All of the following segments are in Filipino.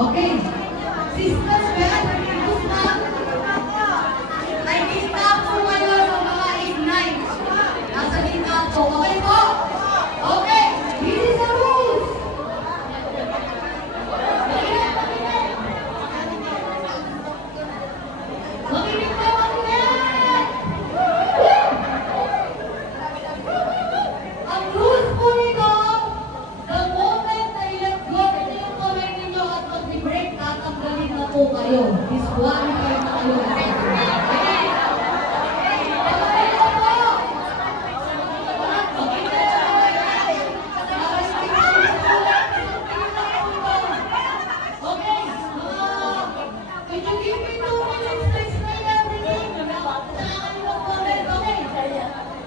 Okay. Sister Beth, Guzman, ay kita po ngayon ng mga ignite. Nasa kita po. Okay po? Okay. This is the rules. Makinig po, makinig! Ang rules po nito, the moment na i-let go nito yung kamay ninyo at mag-break, tatanggalin na po kayo. Disqualify na kayo.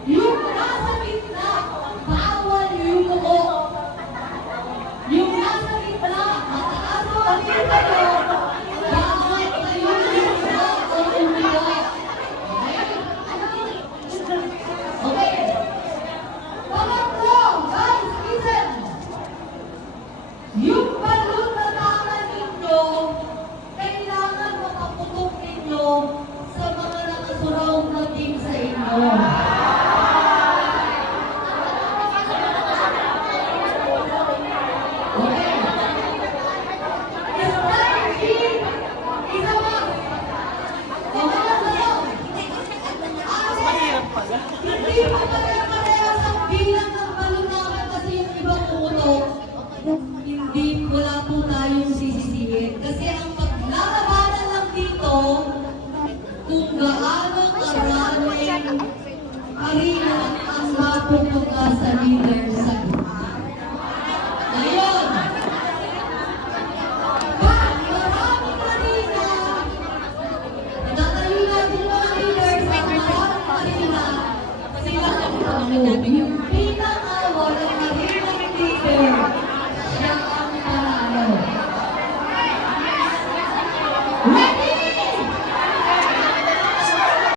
Yung nasa gitna, bawal yung buko. Yung nasa gitna, mataas o kayo, bawal kayo yung buko o umiyak. Okay? Pangatlo, guys, listen. Yung balon na tangan ninyo, kailangan makaputok ninyo sa mga nakasurround na team sa inyo. Hindi pa pare-parehas ang bilang ng balon namin kasi yung ibang umutok, hindi, wala po tayong sisisihin. Kasi ang paglalabanan lang dito, kung gaano karaming harina ang mapupunta sa leader sa